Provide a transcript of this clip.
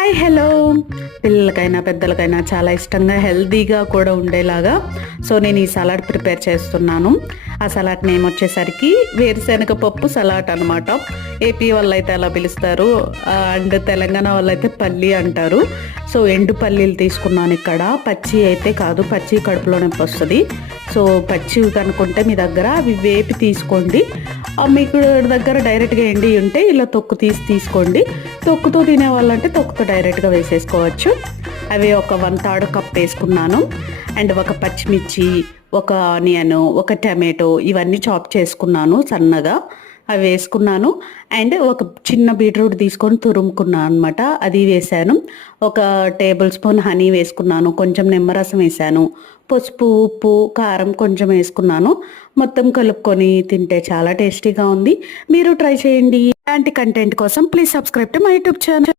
Hi hello పిల్లలకైనా పెద్దలకైనా చాలా ఇష్టంగా హెల్తీగా కూడా ఉండేలాగా నేను ఈ సలాడ్ ప్రిపేర్ చేస్తున్నాను. ఆ సలాడ్ నేమ్ వచ్చేసరికి వేరుశనగ పప్పు సలాడ్ అనమాట. ఏపీ వాళ్ళు అయితే అలా పిలుస్తారు, అండ్ తెలంగాణ వాళ్ళు అయితే పల్లి అంటారు. ఎండు పల్లీలు తీసుకున్నాను. ఇక్కడ పచ్చి అయితే కాదు, పచ్చి కడుపులో నొప్పి వస్తుంది. పచ్చి కనుక్కుంటే మీ దగ్గర అవి వేపి తీసుకోండి. మీకు దగ్గర డైరెక్ట్గా ఎండి ఉంటే ఇలా తొక్కు తీసుకోండి. తొక్కుతో తినే వాళ్ళంటే తొక్కుతో డైరెక్ట్గా వేసేసుకోవచ్చు. అవి ఒక 1/3 కప్ వేసుకున్నాను. అండ్ ఒక పచ్చిమిర్చి, ఒక ఆనియన్, ఒక టమాటో ఇవన్నీ చాప్ చేసుకున్నాను సన్నగా, అవి వేసుకున్నాను. అండ్ ఒక చిన్న బీట్రూట్ తీసుకొని తురుముకున్నాను అనమాట, అది వేసాను. ఒక టేబుల్ స్పూన్ హనీ వేసుకున్నాను, కొంచెం నిమ్మరసం వేసాను, పసుపు, ఉప్పు, కారం కొంచెం వేసుకున్నాను. మొత్తం కలుపుకొని తింటే చాలా టేస్టీగా ఉంది. మీరు ట్రై చేయండి. ఇలాంటి కంటెంట్ కోసం please subscribe to my YouTube channel.